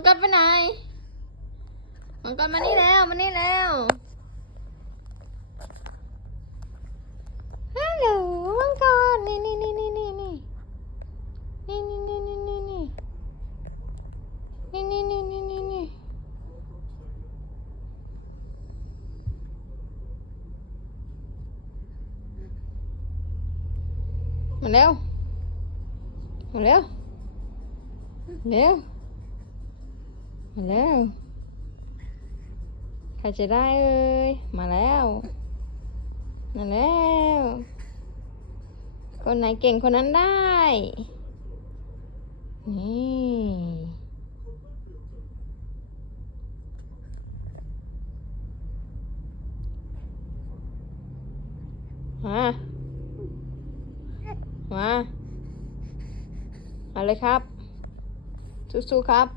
มังกรไปไหนมังกรมานี่แล้วมานี่แล้วฮัลโหลมังกรนี่นี่นี่นี่นี่นี่นี่นี่นี่นี่นี่นี่นี่นี่นี่นี่นี่นี่มาเร็วมาเร็วเร็ว มาแล้ว ใครจะได้เอ่ยมาแล้ว มาแล้ว คนไหนเก่งคนนั้นได้ นี่มา มาเอาเลยครับ สู้ๆครับ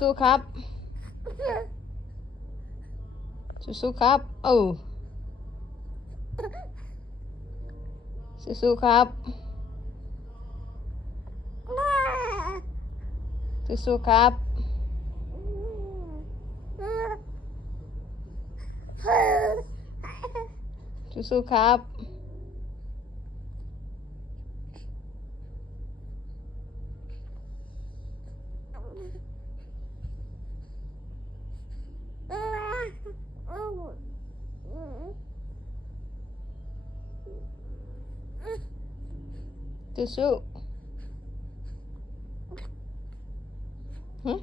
สู้ๆครับ สู้ๆครับโอ้สู้ๆครับ สู้ๆครับสู้ๆครับ tissue Huh? Hmm?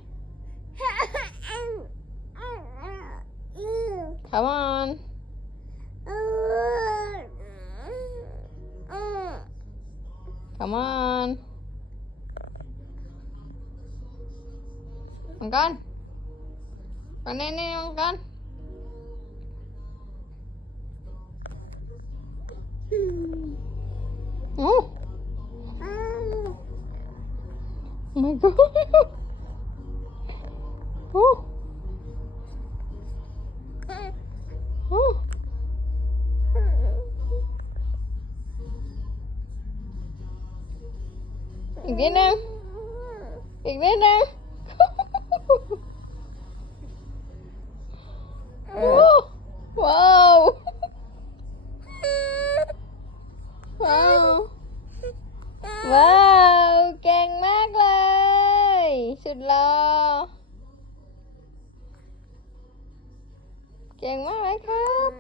Come on. Come on. Angkan. Mana ini angkan? Oh. my god. oh. Oh. Nhìn lên em Nhìn lên em Wow. Wow. สุดหล่อเก่งมากเลยครับ